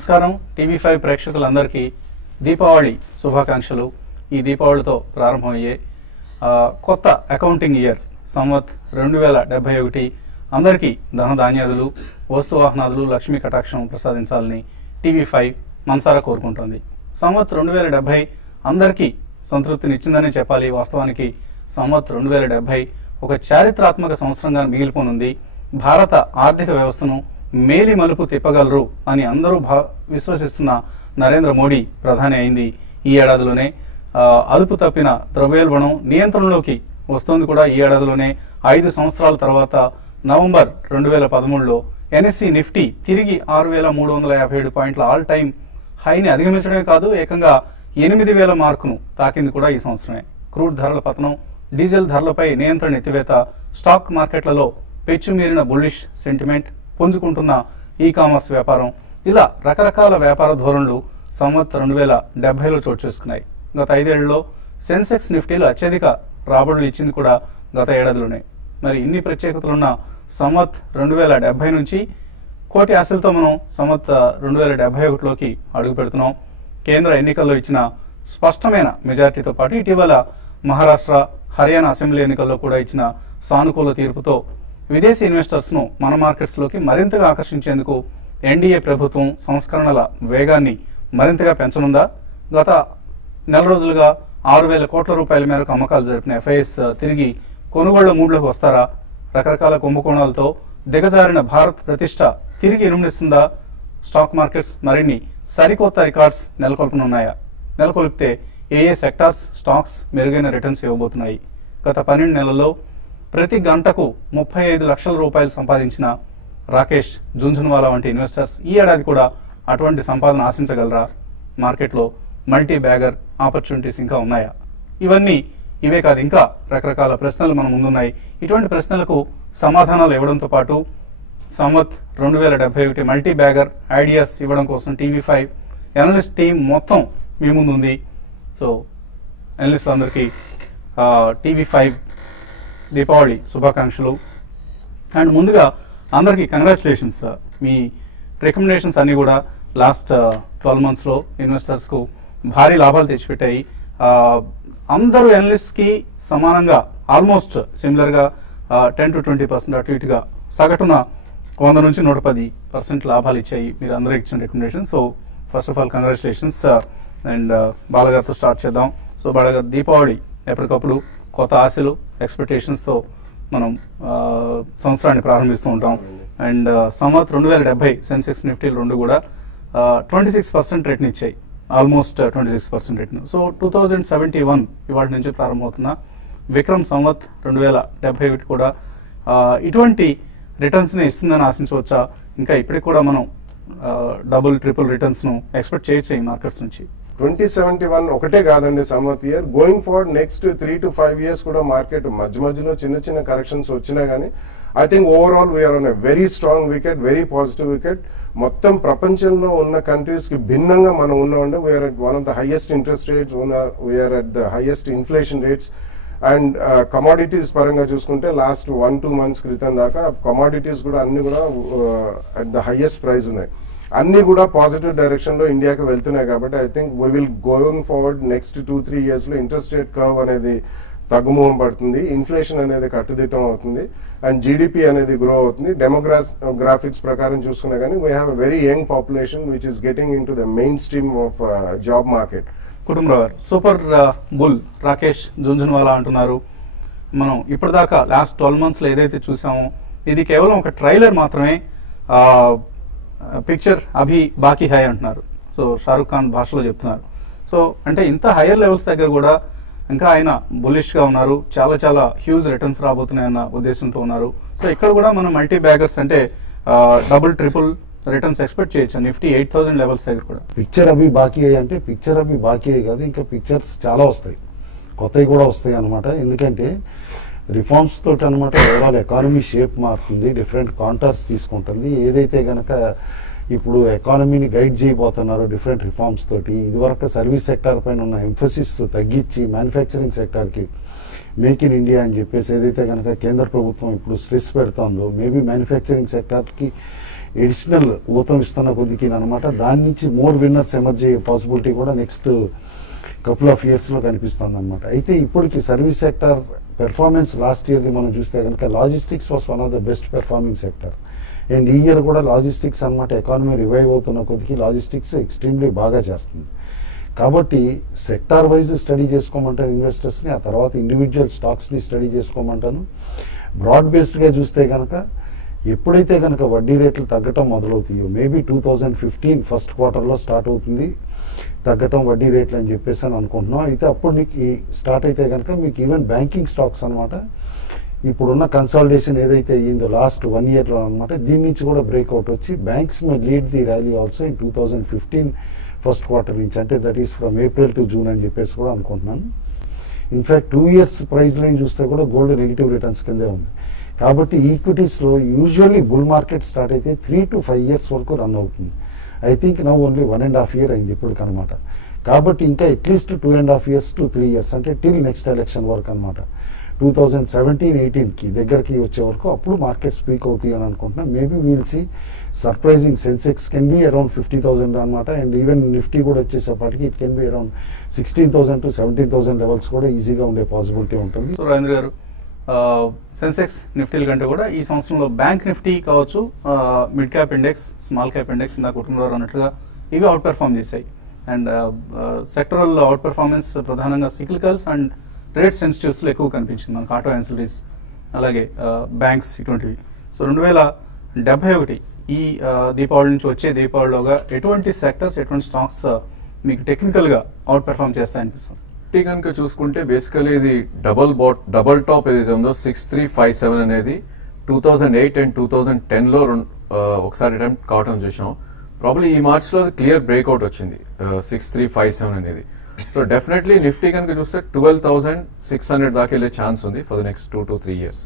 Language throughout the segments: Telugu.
నమస్కారం టీవీ5 ప్రేక్షకులందరికీ దీపావళి శుభాకాంక్షలు. ఈ దీపావళితో ప్రారంభమయ్యే కొత్త అకౌంటింగ్ ఇయర్ సంవత్ 2071 అందరికీ ధనధాన్యాదులు వస్తువాహనాదులు లక్ష్మీ కటాక్షం ప్రసాదించాలని టీవీ5 మనసారా కోరుకుంటుంది. సంవత్ 2070 అందరికీ సంతృప్తినిచ్చిందనే చెప్పాలి. వాస్తవానికి సంవత్ 2070 ఒక చారిత్రాత్మక సంవత్సరంగా మిగిలిపోనుంది. భారత ఆర్థిక వ్యవస్థను మేలి మలుపు తిప్పగలరు అని అందరూ విశ్వసిస్తున్న నరేంద్ర మోడీ ప్రధాని అయింది ఈ ఏడాదిలోనే. అదుపు తప్పిన ద్రవ్యోల్బణం నియంత్రణలోకి వస్తుంది కూడా ఈ ఏడాదిలోనే. 5 సంవత్సరాల తర్వాత నవంబర్ 2013లో ఎన్ఎస్సి నిఫ్టీ తిరిగి 6,357 పాయింట్ల ఆల్ టైమ్ హైని అధిగమించడమే కాదు, ఏకంగా 8,000 మార్కును తాకింది కూడా ఈ సంవత్సరమే. క్రూడ్ ధరల పతనం, డీజిల్ ధరలపై నియంత్రణ ఎత్తివేత, స్టాక్ మార్కెట్లలో పెచ్చుమీరిన బుల్లిష్ సెంటిమెంట్, పుంజుకుంటున్న ఈ కామర్స్ వ్యాపారం, ఇలా రకరకాల వ్యాపార ధోరణులు సంవత్ 2070లో చోటు చేసుకున్నాయి. గత 5 ఏళ్లలో సెన్సెక్స్ నిఫ్టీలో అత్యధిక రాబడులు ఇచ్చింది కూడా గత ఏడాదిలోనే. మరి ఇన్ని ప్రత్యేకతలున్న సంవత్ 2070 నుంచి కోటి ఆశలతో మనం సంవత్ 2071లోకి అడుగు పెడుతున్నాం. కేంద్ర ఎన్నికల్లో ఇచ్చిన స్పష్టమైన మెజార్టీతో పాటు ఇటీవల మహారాష్ట్ర, హర్యానా అసెంబ్లీ ఎన్నికల్లో కూడా ఇచ్చిన సానుకూల తీర్పుతో విదేశీ ఇన్వెస్టర్స్ ను మన మార్కెట్స్ లోకి మరింతగా ఆకర్షించేందుకు ఎన్డీఏ ప్రభుత్వం సంస్కరణల వేగాన్ని మరింతగా పెంచనుందా? గత నెల రోజులుగా 6,000 కోట్ల రూపాయల మేరకు అమ్మకాలు జరిపిన ఎఫ్ఐఎస్ తిరిగి కొనుగోళ్ల మూడ్లోకి వస్తారా? రకరకాల కుంభకోణాలతో దిగజారిన భారత్ ప్రతిష్ట తిరిగి ఇనుమడిస్తుందా? స్టాక్ మార్కెట్స్ మరిన్ని సరికొత్త రికార్డ్స్ నెలకొల్పనున్నాయా? నెలకొల్పితే ఏ సెక్టార్స్, స్టాక్స్ మెరుగైన రిటర్న్స్ ఇవ్వబోతున్నాయి? గత 12 నెలల్లో ప్రతి గంటకు 35 లక్షల రూపాయలు సంపాదించిన రాకేష్ జుంఝున్వాలా వంటి ఇన్వెస్టర్స్ ఈ ఏడాది కూడా అటువంటి సంపాదన ఆశించగలరా? మార్కెట్లో మల్టీ బ్యాగర్ ఆపర్చునిటీస్ ఇంకా ఉన్నాయా? ఇవే కాదు, ఇంకా రకరకాల ప్రశ్నలు మన ముందున్నాయి. ఇటువంటి ప్రశ్నలకు సమాధానాలు ఇవ్వడంతో పాటు సంవత్ 2071 మల్టీ బ్యాగర్ ఐడియాస్ ఇవ్వడం కోసం టీవీ5 ఎనలిస్ట్ టీం మొత్తం మీ ముందు ఉంది. సో ఎనలిస్టులందరికీ టీవీ5 దీపావళి శుభాకాంక్షలు. అండ్ ముందుగా అందరికీ కంగ్రాచులేషన్స్. మీ రికమెండేషన్స్ అన్ని కూడా లాస్ట్ 12 monthsలో ఇన్వెస్టర్స్కు భారీ లాభాలు తెచ్చిపెట్టాయి. అందరూ ఎనలిస్ట్కి సమానంగా ఆల్మోస్ట్ సిమిలర్గా 10 to 20% అటు ఇటుగా సగటున 100 నుంచి 110% లాభాలు ఇచ్చాయి మీరు అందరూ ఇచ్చిన recommendation. So first of all congratulations. And బాలగారితో స్టార్ట్ చేద్దాం. సో బాలగారు, దీపావళి ఎప్పటికప్పుడు కొత్త ఆశలు, ఎక్స్పెక్టేషన్స్తో మనం సంవత్సరాన్ని ప్రారంభిస్తూ ఉంటాం. అండ్ సంవత్ 2070 సెన్సెక్స్ నిఫ్టీలు రెండు కూడా 26% రేట్ని ఇచ్చాయి, ఆల్మోస్ట్ 26% రేట్ను. సో 2071 ఇవాళ నుంచి ప్రారంభమవుతున్న విక్రమ్ సంవత్ 2071 కూడా ఇటువంటి రిటర్న్స్ని ఇస్తుందని ఆశించవచ్చా? ఇంకా ఇప్పటికి కూడా మనం డబుల్, ట్రిపుల్ రిటర్న్స్ను ఎక్స్పెక్ట్ చేయొచ్చు ఈ మార్కెట్స్ నుంచి? 2071 ఒకటే కాదండి Samvat year. Going forward next 3 to 5 years కూడా మార్కెట్ మధ్యలో చిన్న కరెక్షన్స్ వచ్చినా గానీ I think overall we are on a very strong wicket, very positive wicket. మొత్తం ప్రపంచంలో ఉన్న కంట్రీస్ కి భిన్నంగా మనం ఉన్నామండి. We are at one of the highest interest rates, we are at the highest inflation rates. And commodities పరంగా చూసుకుంటే లాస్ట్ 1-2 months క్రితం దాకా కమాడిటీస్ కూడా అన్ని కూడా అట్ ద హైయెస్ట్ ప్రైస్ ఉన్నాయి. అన్ని కూడా పాజిటివ్ డైరెక్షన్ లో ఇండియాకి వెళ్తున్నాయి. కాబట్టి I think we will going forward next 2-3 years లో ఇంట్రెస్ట్ రేట్ కర్వ్ అనేది తగ్గుముఖం పడుతుంది, ఇన్ఫ్లేషన్ అనేది కట్టుదిట్టం అవుతుంది, అండ్ జీడిపి అనేది గ్రో అవుతుంది. డెమోగ్రాఫిక్స్ ప్రకారం చూసుకున్నా కానీ we have a very young population which is getting in to the main stream of job market. Kutumbarao గారు, సూపర్ బుల్ రాకేష్ జుంఝున్వాలా అంటున్నారు. మనం ఇప్పటిదాకా లాస్ట్ 12 monthsలో ఏదైతే చూసామో ఇది కేవలం ఒక ట్రైలర్ మాత్రమే. పిక్చర్ అభి బాకీ హై అంటున్నారు. సో షారుఖ్ ఖాన్ భాషలో చెప్తున్నారు. సో అంటే ఇంత హైయర్ లెవెల్స్ దగ్గర కూడా ఇంకా ఆయన బులిష్ గా ఉన్నారు. చాలా హ్యూజ్ రిటర్న్స్ రాబోతున్నాయన్న ఉద్దేశంతో ఉన్నారు. సో ఇక్కడ కూడా మనం మల్టీ బ్యాగర్స్ అంటే డబుల్, ట్రిపుల్ రిటర్న్స్ ఎక్స్పెక్ట్ చేయొచ్చు. నిఫ్టీ 8,000 లెవెల్స్ దగ్గర కూడా. పిక్చర్ అభి బాకీ అయ్యి అంటే పిక్చర్ అభి బాకీ అయ్యి కాదు, ఇంకా పిక్చర్స్ చాలా వస్తాయి, కొత్తవి కూడా వస్తాయి అనమాట. ఎందుకంటే రిఫార్మ్స్ తోటి అనమాట ఓవరాల్ ఎకానమీ షేప్ మారుతుంది, డిఫరెంట్ కాంటార్స్ తీసుకుంటుంది. ఏదైతే గనక ఇప్పుడు ఎకానమీని గైడ్ చేయబోతున్నారు డిఫరెంట్ రిఫార్మ్స్ తోటి, ఇదివరకు సర్వీస్ సెక్టార్ పైన ఉన్న ఎంఫసిస్ తగ్గించి మ్యానుఫ్యాక్చరింగ్ సెక్టార్కి మేక్ ఇన్ ఇండియా అని చెప్పేసి ఏదైతే కనుక కేంద్ర ప్రభుత్వం ఇప్పుడు స్ట్రెస్ పెడుతుందో, మేబీ మ్యానుఫ్యాక్చరింగ్ సెక్టార్కి ఎడిషనల్ ఊతం ఇస్తున్న కొద్దికి అనమాట. దాని నుంచి మోర్ విన్నర్స్ ఎమర్జ్ అయ్యే పాసిబిలిటీ కూడా నెక్స్ట్ కపుల్ ఆఫ్ ఇయర్స్ లో కనిపిస్తుంది అనమాట. అయితే ఇప్పటికి సర్వీస్ సెక్టర్ పెర్ఫార్మెన్స్ లాస్ట్ ఇయర్ది మనం చూస్తే కనుక logistics was one of the best performing sector. And ఈ ఇయర్ కూడా లాజిస్టిక్స్ అనమాట ఎకానమీ రివైవ్ అవుతున్న కొద్దికి లాజిస్టిక్స్ ఎక్స్ట్రీమ్లీ బాగా చేస్తుంది. కాబట్టి సెక్టార్ వైజ్ స్టడీ చేసుకోమంటాను ఇన్వెస్టర్స్ని, ఆ తర్వాత ఇండివిజువల్ స్టాక్స్ని స్టడీ చేసుకోమంటాను. బ్రాడ్ బేస్డ్గా చూస్తే కనుక ఎప్పుడైతే కనుక వడ్డీ రేట్లు తగ్గటం మొదలవుతాయో, మేబీ 2015 ఫస్ట్ క్వార్టర్లో స్టార్ట్ అవుతుంది తగ్గటం వడ్డీ రేట్లు అని చెప్పేసి అని అనుకుంటున్నాం. అయితే అప్పుడు మీకు స్టార్ట్ అయితే కనుక మీకు ఈవెన్ బ్యాంకింగ్ స్టాక్స్ అనమాట ఇప్పుడున్న కన్సాలిడేషన్ ఏదైతే అయ్యిందో లాస్ట్ 1 yearలో అనమాట, దీని నుంచి కూడా బ్రేక్అవుట్ వచ్చి banks may lead the rally also in 2015 first quarter నుంచి, అంటే that is from April to June అని చెప్పేసి కూడా అనుకుంటున్నాను. ఇన్ఫ్యాక్ట్ 2 years ప్రైస్ లైన్ చూస్తే కూడా గోల్డ్ నెగిటివ్ రిటర్న్స్ కిందే ఉంది. కాబట్టి ఈక్విటీస్లో యూజువల్లీ బుల్ మార్కెట్ స్టార్ట్ అయితే 3 to 5 years వరకు రన్ అవుతుంది. I think now only 1.5 year అయింది ఇప్పటికనమాట. కాబట్టి ఇంకా అట్లీస్ట్ 2.5 years to 3 years అంటే టిల్ నెక్స్ట్ ఎలక్షన్ వరకు అనమాట, 2017-18 దగ్గరికి వచ్చే వరకు అప్పుడు మార్కెట్ స్పీక్ అవుతాయి అని అనుకుంటున్నాం. Maybe we'll see surprising Sensex can be around 50,000 అనమాట. అండ్ ఈవెన్ నిఫ్టీ కూడా వచ్చేసేపటికి it can be around 16,000 to 17,000 levels కూడా ఈజీగా ఉండే పాసిబిలిటీ ఉంటుంది. సో రాజేంద్ర గారు, సెన్సెక్స్ నిఫ్టీల కంటే కూడా ఈ సంవత్సరంలో బ్యాంక్ నిఫ్టీ కావచ్చు, mid cap index, small cap index ఇందాక కుటుంబారు అన్నట్లుగా ఇవి అవుట్ పెర్ఫార్మ్ చేశాయి. అండ్ సెక్టరల్ అవుట్ పెర్ఫార్మెన్స్ ప్రధానంగా సిక్లికల్స్ అండ్ రేట్ సెన్సిటివ్స్లో ఎక్కువ కనిపించింది మనకు, ఆటో యాన్సిలరీస్ అలాగే బ్యాంక్స్ ఇటువంటివి. సో 2071 ఈ దీపావళి నుంచి వచ్చే దీపావళిలోగా ఎటువంటి సెక్టర్స్ ఎటువంటి స్టాక్స్ మీకు టెక్నికల్గా అవుట్ పెర్ఫార్మ్ చేస్తాయనిపిస్తుంది? నిఫ్టీ కనుక చూసుకుంటే బేసికలీ ఇది డబల్ టాప్ ఏదైతే ఉందో 6357 అనేది 2008 and 2010లో ఒకసారి అటెంప్ట్ కావటం చూసాం. ప్రాబ్లీ ఈ మార్చ్ లో క్లియర్ బ్రేక్అవుట్ వచ్చింది 6357 అనేది. సో డెఫినెట్లీ నిఫ్టీ కనుక చూస్తే 12,600 దాకా వెళ్ళే ఛాన్స్ ఉంది for the next 2 to 3 years.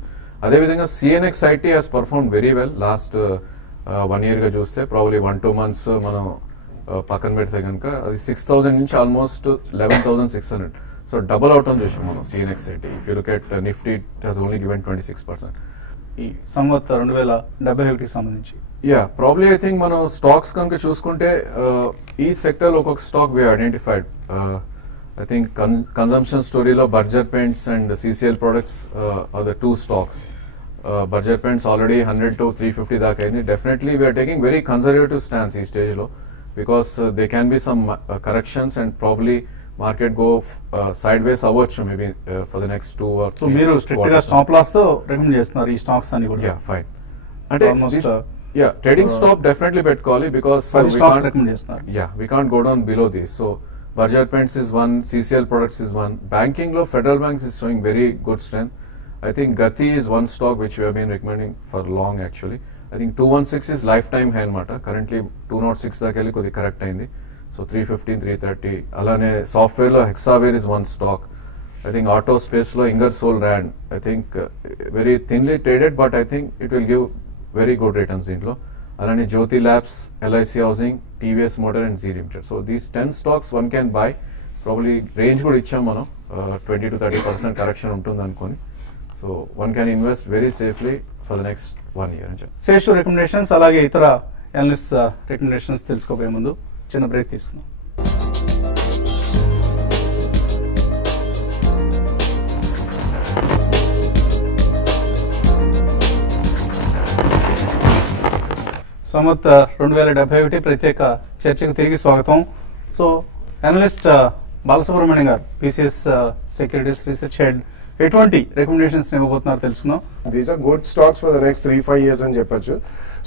అదేవిధంగా CNXIT has perform very well last 1 year గా చూస్తే, ప్రాబ్లీ 1-2 months మనం పక్కన పెడితే కనుక అది 6,000 నుంచి ఆల్మోస్ట్ 11,600. సో డబుల్ అవుట్ అని చూసాం మనం CNXIT. If you look at Nifty it has only given 26%. ఈ సంవత్సరం 2071కి సంబంధించి ప్రాబ్లీ ఐ థింక్ మనం స్టాక్స్ కనుక చూసుకుంటే ఈ సెక్టర్ ఒక్కొక్క stock we identified. I think consumption స్టోరీలో Berger Paints and CCL products are the 2 stocks. Berger Paints already 100 to 350 దాకా అయింది. Definitely we are taking very conservative stance ఈ స్టేజ్ లో, because there can be some corrections and probably market go side వేస్ అవ్వచ్చు maybe for the next 2 or 3. So మీరు స్ట్రిక్ట్ గా స్టాప్ లాస్ తో రికమెండ్ చేస్తున్నారు ఈ స్టాక్స్ అని కూడా? ఫైన్. అంటే ట్రేడింగ్ స్టాప్ డెఫినెట్లీ పెట్టుకోవాలి, because we can't go down below this. So Berger Paints is one, CCL Products is one. Banking lo Federal Banks is showing very good strength. I think Gati is one stock which we have been recommending for long actually. I think 216 is lifetime high anamata. Currently 206 దాకా వెళ్ళి కొద్ది కరెక్ట్ అయింది. So 315, 330. అలానే సాఫ్ట్వేర్ లో Hexaware is one stock. I think auto space lo Ingersoll Rand. I think very thinly traded, but I think it will give very good returns దీంట్లో. అలానే Jyothy Labs, LIC housing, TVS motor and Zee Limited. So these 10 stocks one can buy. Probably range కూడా ఇచ్చాం మనం, 20 to 30% కరెక్షన్ ఉంటుంది అనుకోని. So one can invest very safely for the next 1 year అని చెప్పి. శేషు రికమెండేషన్స్ అలాగే ఇతర అనలిస్ట్ రికమెండేషన్స్ తెలుసుకోబోయే ముందు చిన్న బ్రేక్ తీసుకుందాం. సంవత్ 2071 ప్రత్యేక చర్చకు తిరిగి స్వాగతం. సో అనలిస్ట్ బాలసుబ్రహ్మణ్యం గారు, PCS సెక్యూరిటీస్ రీసెర్చ్ హెడ్, ఎటువంటి రికమెండేషన్స్ ఇవ్వబోతున్నారు తెలుసుకుందాం. These are good stocks for the next 3-5 years అని చెప్పొచ్చు.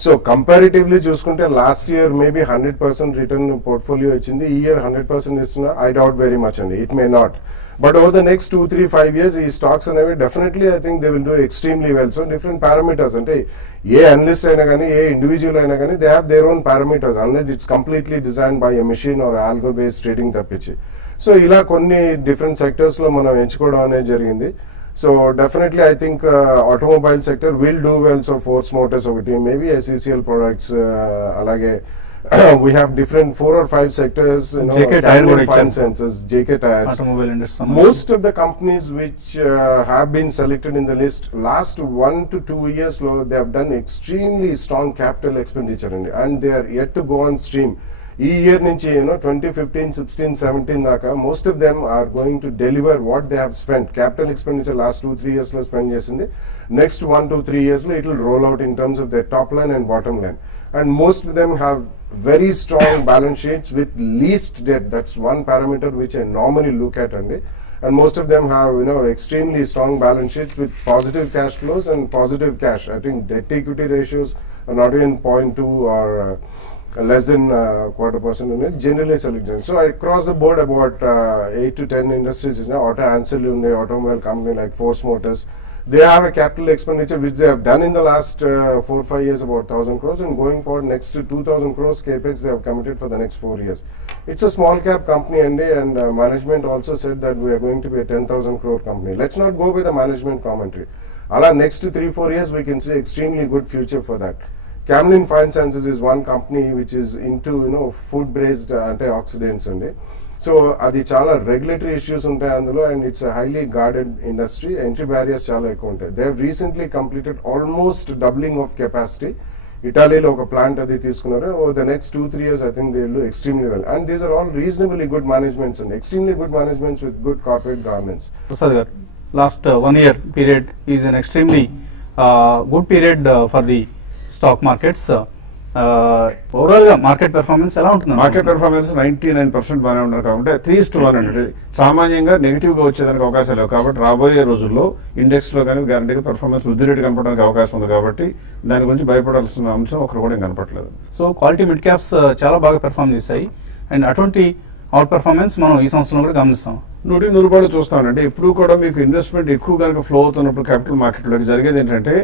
సో కంపారిటివ్లీ చూసుకుంటే last year maybe 100% return portfolio ఇచ్చింది. ఈ ఇయర్ 100% ఇస్తున్నా ఐ డౌట్ వెరీ మచ్ అండి. It may not, but over the next 2-3-5 years ఈ స్టాక్స్ అనేవి definitely I think they will do extremely well. So different parameters, అంటే ఏ అనలిస్ట్ అయినా కానీ ఏ ఇండివిజువల్ అయినా కానీ they have their own parameters, unless it's completely design by a machine are algo based trading తప్పించి. సో ఇలా కొన్ని డిఫరెంట్ సెక్టర్స్ లో మనం ఎంచుకోవడం అనేది జరిగింది. So definitely I think automobile sector will do well. So force Motors ఒకటి, మేబీ CCL ప్రొడక్ట్స్, అలాగే We have different 4 or 5 sectors, JK Tyre Camlin కూడా Fine ఇచ్చారు. Sciences, JK Tyres. Automobile industry Most of the companies which have been selected in the list, last 1 to 2 years, they have done extremely strong capital expenditure and they are yet to go on stream. ఈ ఇయర్ నుంచి 2015, 16, 17 దాకా most of them are going to deliver what they have spent. Capital expenditure last 2-3 years లో spend చేసింది. Next 1 to 3 years లో it will roll out in terms of their top line and bottom line. And most of them have very strong balance sheets with least debt. That's one parameter which I normally look at and most of them have extremely strong balance sheets with positive cash flows and positive cash. I think debt equity ratios are not even 0.2 or less than 0.25% in it, generally selected. So I cross the board about 8 to 10 industries, auto ancillary automobile company like Force Motors. They have a capital expenditure which they have done in the last 4-5 years about 1,000 crores, and going forward next to 2,000 crores capex they have committed for the next 4 years. It's a small cap company and management also said that we are going to be a 10,000 crore company. Let's not go by the management commentary. Ala next to 3-4 years we can see extremely good future for that. Camlin Fine Sciences is one company which is into food based antioxidants so adi chala regulatory issues untai andulo, and it's a highly guarded industry. Entry barriers chala ekku untai. They have recently completed almost doubling of capacity. Italy lo oka plant adi తీసుకున్నారు. Over the next 2-3 years I think they will do extremely well, and these are all reasonably good managements and extremely good managements with good corporate governance. Prasad garu, last 1 year period is an extremely good period for the stock markets. Overall గా మార్కెట్ పెర్ఫార్మెన్స్ ఎలా ఉంటుంది? మార్కెట్ పెర్ఫార్మెన్స్ 99% బాగానే ఉన్నారు కాబట్టి 3:1 అంటే సామాన్యంగా నెగిటివ్ గా వచ్చేదానికి అవకాశాలు లేవు. కాబట్టి రాబోయే రోజుల్లో ఇండెక్స్ లో కానీ గ్యారంటీగా పెర్ఫార్మెన్స్ వృద్ధి రేటు కనపడడానికి అవకాశం ఉంది కాబట్టి దాని గురించి భయపడాల్సిన అంశం ఒకరు కూడా కనపడలేదు. సో క్వాలిటీ మిడ్ క్యాప్స్ చాలా బాగా పెర్ఫార్మ్ చేశాయి, అండ్ అటువంటి అవుట్ పెర్ఫార్మెన్స్ మనం ఈ సంవత్సరంలో కూడా గమనిస్తాం. 100 రూపాయలు చూస్తామంటే ఇప్పుడు కూడా మీకు ఇన్వెస్ట్మెంట్ ఎక్కువ కనుక ఫ్లో అవుతున్నప్పుడు క్యాపిటల్ మార్కెట్లోకి జరిగేది ఏంటంటే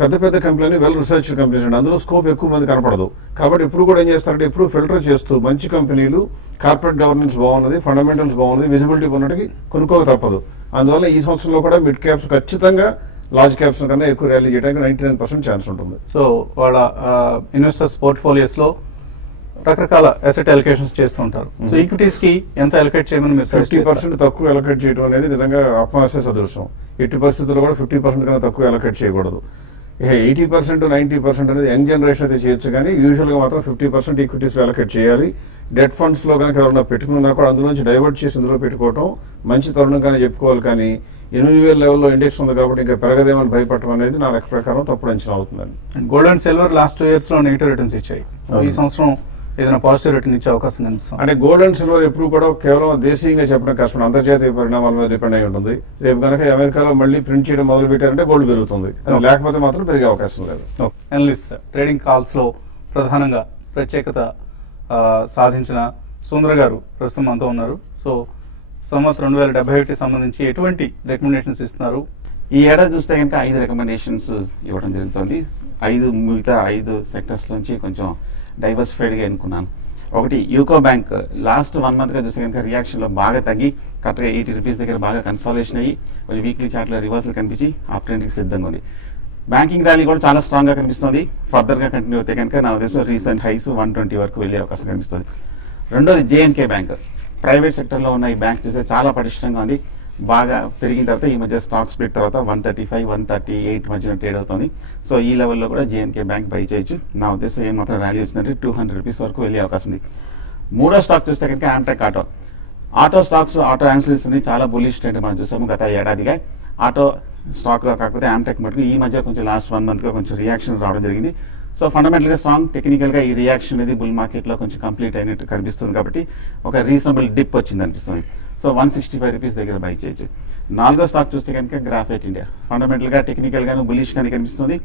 పెద్ద పెద్ద కంపెనీలు వెల్ రీసెర్చ్ కంపెనీస్ అండి, అందులో స్కోప్ ఎక్కువ మంది కనపడదు. కాబట్టి ఇప్పుడు కూడా ఏం చేస్తారంటే ఇప్పుడు ఫిల్టర్ చేస్తూ మంచి కంపెనీలు, కార్పొరేట్ గవర్నెన్స్ బాగున్నది, ఫండమెంటల్స్ బాగున్నది, విజిబిలిటీ ఉన్నట్టుకి కొనుక్కోక తప్పదు. అందువల్ల ఈ సంవత్సరంలో కూడా మిడ్ క్యాప్స్ ఖచ్చితంగా లార్జ్ క్యాప్స్ కన్నా ఎక్కువ ర్యాలీ చేయడానికి 99% ఛాన్స్ ఉంటుంది. సో వాళ్ళ ఇన్వెస్టర్స్ పోర్ట్ఫోలియోస్ లో రకరకాల అసెట్ అలొకేషన్స్ చేస్తూ ఉంటారు. సో ఈక్విటీస్ కి ఎంత అలొకేట్ చేయమని మీరు 50% తక్కువ అలొకేట్ చేయడం అనేది నిజంగా ఆత్మహత్య సదృశ్యం. ఎట్టి పరిస్థితుల్లో కూడా 50% కన్నా తక్కువ అలొకేట్ చేయకూడదు. 80%, 90% అనేది యంగ్ జనరేషన్ అయితే చేయొచ్చు, కానీ యూజువల్ గా మాత్రం 50% ఈక్విటీస్ అలొకేట్ చేయాలి. డెట్ ఫండ్స్ లో కనుక ఎవరైనా పెట్టుకున్నా కూడా అందులో నుంచి డైవర్ట్ చేసి ఇందులో పెట్టుకోవడం మంచి తరుణంగానే చెప్పుకోవాలి. కానీ 8,000 లెవెల్లో ఇండెక్స్ ఉంది కాబట్టి ఇంకా పెరగదేమని భయపడటం అనేది నా లెక్క ప్రకారం తప్పుడు అంచనా అవుతుందని. Gold and silver last 2 years లో నెగిటివ్ రిటర్న్స్ ఇచ్చాయి. ఈ సంవత్సరం ఏదైనా పాజిటివ్ రిటర్న్ ఇచ్చే అవకాశం కనిపిస్తుంది. అంటే గోల్డ్ అండ్ సిల్వర్ ఎప్పుడు కూడా కేవలం దేశీయంగా చెప్పడం కష్టం, అంతర్జాతీయ పరిణామాల మీద డిపెండ్ అయి ఉంటుంది. రేపు కనుక అమెరికాలో మళ్ళీ ప్రింట్ చేయడం మొదలు పెట్టారంటే గోల్డ్ పెరుగుతుంది, లేకపోతే మాత్రం పెరిగే అవకాశం లేదు. అనలిస్ట్ ట్రేడింగ్ కాల్స్ లో ప్రధానంగా ప్రత్యేకత సాధించిన సుందర్ గారు ప్రస్తుతం మనతో ఉన్నారు. సో సంవత్సరం 2071 సంబంధించి ఎటువంటి రికమెండేషన్స్ ఇస్తున్నారు? ఈ ఏడాది చూస్తే కనుక 5 రికమెండేషన్స్ ఇవ్వడం జరుగుతుంది. మిగతా 5 సెక్టర్స్ నుంచి కొంచెం డైవర్సిఫైడ్ గా ఎన్నుకున్నాను. ఒకటి యూకో బ్యాంక్ లాస్ట్ 1 month గా చూస్తే కనుక రియాక్షన్ లో బాగా తగ్గి కరెక్ట్గా 80 రూపీస్ దగ్గర బాగా కన్సాలేషన్ అయ్యి కొంచెం వీక్లీ చార్ట్ లో రివర్సల్ కనిపించి అప్ ట్రెండ్ కి సిద్ధంగా ఉంది. బ్యాంకింగ్ ర్యాలీ కూడా చాలా స్ట్రాంగ్ గా కనిపిస్తుంది. ఫర్దర్ గా కంటిన్యూ అయితే కనుక నా ఉద్దేశం రీసెంట్ హైస్ 120 వరకు వెళ్లే అవకాశం కనిపిస్తుంది. రెండోది జేఎన్కే బ్యాంక్, ప్రైవేట్ సెక్టర్ లో ఉన్న ఈ బ్యాంక్ చూస్తే చాలా పటిష్టంగా ఉంది. బాగా పెరిగిన తర్వాత ఈ మధ్య స్టాక్ స్ప్లిట్ తర్వాత 135, 138 మధ్యన ట్రేడ్ అవుతుంది. సో ఈ లెవెల్లో కూడా జేఎన్కే బ్యాంక్ బై చేయొచ్చు. నా ఉద్దేశం ఏం మాత్రం ర్యాలీ వచ్చిందంటే 200 రూపీస్ వరకు వెళ్ళే అవకాశం ఉంది. మూడో స్టాక్ చూస్తే కనుక ఆమ్టెక్ ఆటో స్టాక్స్, ఆటో యాన్సిల్స్ ని చాలా బులిష్ ట్రెండ్ మనం చూసాము గత ఏడాదిగా. ఆటో స్టాక్ లో కాకపోతే ఆమ్టెక్ మటుకు ఈ మధ్య కొంచెం లాస్ట్ 1 month గా కొంచెం రియాక్షన్ రావడం జరిగింది. సో ఫండమెంటల్ గా స్ట్రాంగ్, టెక్నికల్ గా ఈ రియాక్షన్ అనేది బుల్ మార్కెట్ లో కొంచెం కంప్లీట్ అయినట్టు కనిపిస్తుంది కాబట్టి ఒక రీజనబుల్ డిప్ వచ్చింది అనిపిస్తుంది. సో 165 రూపీస్ దగ్గర బై చేయొచ్చు. నాలుగో స్టాక్ చూస్తే కనుక గ్రాఫైట్ ఇండియా, ఫండమెంటల్ గా టెక్నికల్ గాను బులిష్ గానే కనిపిస్తుంది.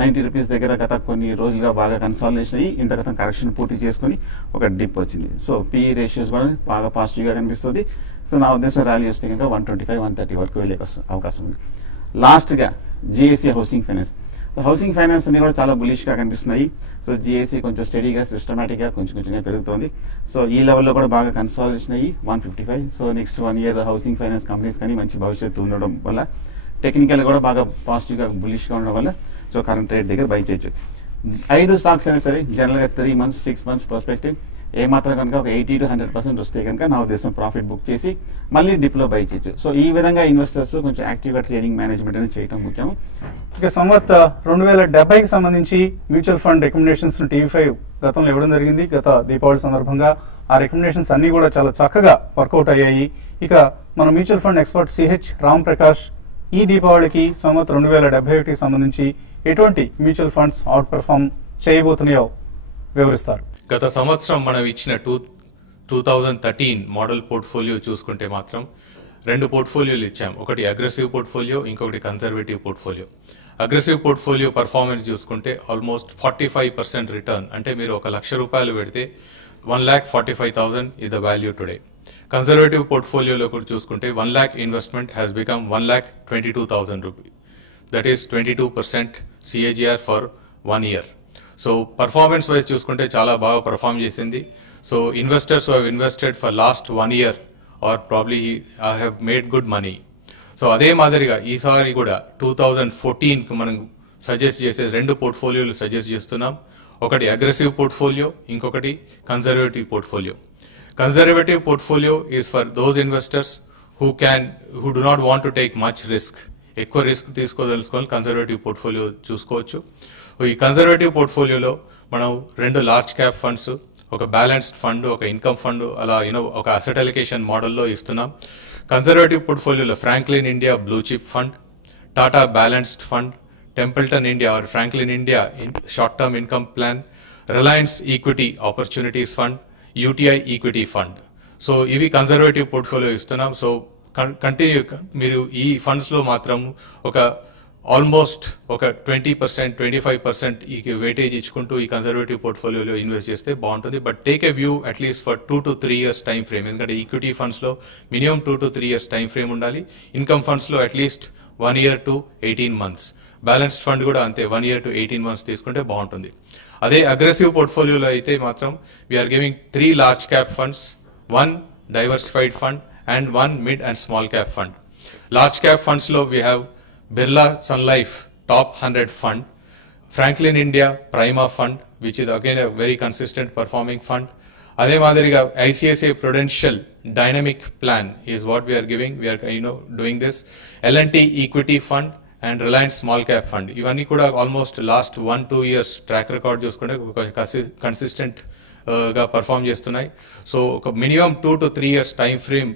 90 రూపీస్ దగ్గర గత కొన్ని రోజులుగా బాగా కన్సాలిడేషన్ అయ్యి ఇంత గతం కరెక్షన్ పూర్తి చేసుకుని ఒక డిప్ వచ్చింది. సో పిఈ రేషియోస్ కూడా బాగా పాజిటివ్ గా కనిపిస్తుంది. సో నా ఉద్దేశం ర్యాలీ వస్తే కనుక 125, 130 వరకు వెళ్ళే అవకాశం ఉంది. లాస్ట్ గా GSC housing finance, housing finance అన్ని కూడా చాలా బులిష్ గా కనిపిస్తున్నాయి. సో జిఎస్సి కొంచెం స్టడీగా సిస్టమేటిక్ గా కొంచెంగా పెరుగుతోంది. సో ఈ లెవెల్లో కూడా బాగా కన్సాలిడేషన్ అయ్యి 155. So next 1 year housing finance companies కానీ మంచి భవిష్యత్తు ఉండడం వల్ల, టెక్నికల్ కూడా బాగా పాజిటివ్ గా బులిష్ గా ఉండడం వల్ల సో కరెంట్ రేట్ దగ్గర బై చేయొచ్చు. 5 స్టాక్స్ అయినా సరే జనరల్ గా 3 months 6 months పర్స్పెక్టివ్ ఏమాత్రం కనుక ఒక 80 to 100% వస్తే కనుక నా ఉద్దేశం ప్రాఫిట్ బుక్ చేసి మళ్ళీ డిప్లో బై చేయొచ్చు. సో ఈ విధంగా ఇన్వెస్టర్స్ కొంచెం యాక్టివ్గా ట్రేడింగ్ మేనేజ్మెంట్ అనేది చేయడం ముఖ్యం. ఇక సంవత్ 2070కి సంబంధించి మ్యూచువల్ ఫండ్ రికమెండేషన్స్ టీవీ5 గతంలో ఇవ్వడం జరిగింది. గత దీపావళి సందర్భంగా ఆ రికమెండేషన్స్ అన్ని కూడా చాలా చక్కగా వర్కౌట్ అయ్యాయి. ఇక మన mutual fund expert CH Ram Prakash ఈ దీపావళికి సంవత్ 2071కి సంబంధించి ఎటువంటి మ్యూచువల్ ఫండ్స్ అవుట్ పెర్ఫార్మ్ చేయబోతున్నాయో వివరిస్తారు. గత సంవత్సరం మనం ఇచ్చిన 2013 మోడల్ పోర్ట్ఫోలియో చూసుకుంటే మాత్రం 2 పోర్ట్ఫోలియోలు ఇచ్చాం. ఒకటి అగ్రెసివ్ పోర్ట్ఫోలియో, ఇంకొకటి conservative portfolio. Aggressive portfolio performance చూసుకుంటే ఆల్మోస్ట్ 45% రిటర్న్, అంటే మీరు ₹1,00,000 పెడితే 1,45,000 is the value today. Conservative పోర్ట్ఫోలియోలో కూడా చూసుకుంటే 1 lakh investment has become 1,22,000 rupees. That is 22% CAGR for 1 year. So performance wise చూసుకుంటే చాలా బాగా పర్ఫార్మ్ చేసింది. సో investors who have invested for last 1 year are probably have made good money. సో అదే మాదిరిగా ఈసారి కూడా 2014కి మనం సజెస్ట్ చేసే 2 పోర్ట్ఫోలియోలు సజెస్ట్ చేస్తున్నాం. ఒకటి అగ్రెసివ్ పోర్ట్ఫోలియో, ఇంకొకటి conservative portfolio. Conservative portfolio is for those investors who do not want to take much risk. ఎక్కువ రిస్క్ తీసుకోదలుచుకొని కన్జర్వేటివ్ పోర్ట్ఫోలియో చూసుకోవచ్చు. ఈ కన్జర్వేటివ్ పోర్ట్ఫోలియోలో మనం 2 లార్జ్ క్యాప్ ఫండ్స్, ఒక బ్యాలెన్స్డ్ ఫండ్, ఒక ఇన్కమ్ ఫండ్, అలా ఒక అసెట్ అలికేషన్ మోడల్లో ఇస్తున్నాం. కన్జర్వేటివ్ పోర్ట్ఫోలియోలో Franklin India blue chip fund, Tata balanced fund, Templeton India or Franklin India short term income plan, Reliance equity opportunities fund, UTI equity fund. So ఇవి కన్జర్వేటివ్ పోర్ట్ఫోలియో ఇస్తున్నాం. సో కంటిన్యూ మీరు ఈ ఫండ్స్ లో మాత్రం ఒక ఆల్మోస్ట్ ఒక 20% 25% ఈ వెయిటేజ్ ఇచ్చుకుంటూ ఈ కన్జర్వేటివ్ పోర్ట్ఫోలియోలో ఇన్వెస్ట్ చేస్తే బాగుంటుంది. But take a view at least for 2 to 3 years time frame. ఎందుకంటే ఈక్విటీ ఫండ్స్ లో minimum 2 to 3 years time frame ఉండాలి. ఇన్కమ్ ఫండ్స్ లో at least 1 year to 18 months. Balanced fund కూడా అంతే 1 year to 18 months తీసుకుంటే బాగుంటుంది. అదే అగ్రెసివ్ పోర్ట్ఫోలియోలో అయితే మాత్రం we are giving 3 large cap funds, 1 diversified fund and 1 mid and small cap fund. Large cap funds lo we have Birla Sun Life Top 100 Fund, Franklin India Prima Fund, which is again a very consistent performing fund. Ade madiriga ICICI Prudential Dynamic Plan is what we are giving. We are doing this. L&T Equity Fund and Reliance Small Cap Fund. Ivanni kuda almost last 1-2 years track record chuskunte consistent గా పర్ఫామ్ చేస్తున్నాయి. సో ఒక minimum 2 to 3 years time frame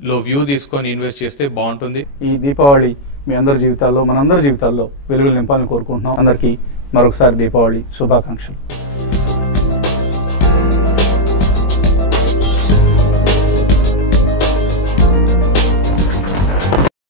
లో వ్యూ తీసుకొని ఇన్వెస్ట్ చేస్తే బాగుంటుంది. ఈ దీపావళి మీ అందరి జీవితాల్లో, మనందరి జీవితాల్లో వెలుగులు నింపాలని కోరుకుంటున్నాం. అందరికీ మరొకసారి దీపావళి శుభాకాంక్షలు.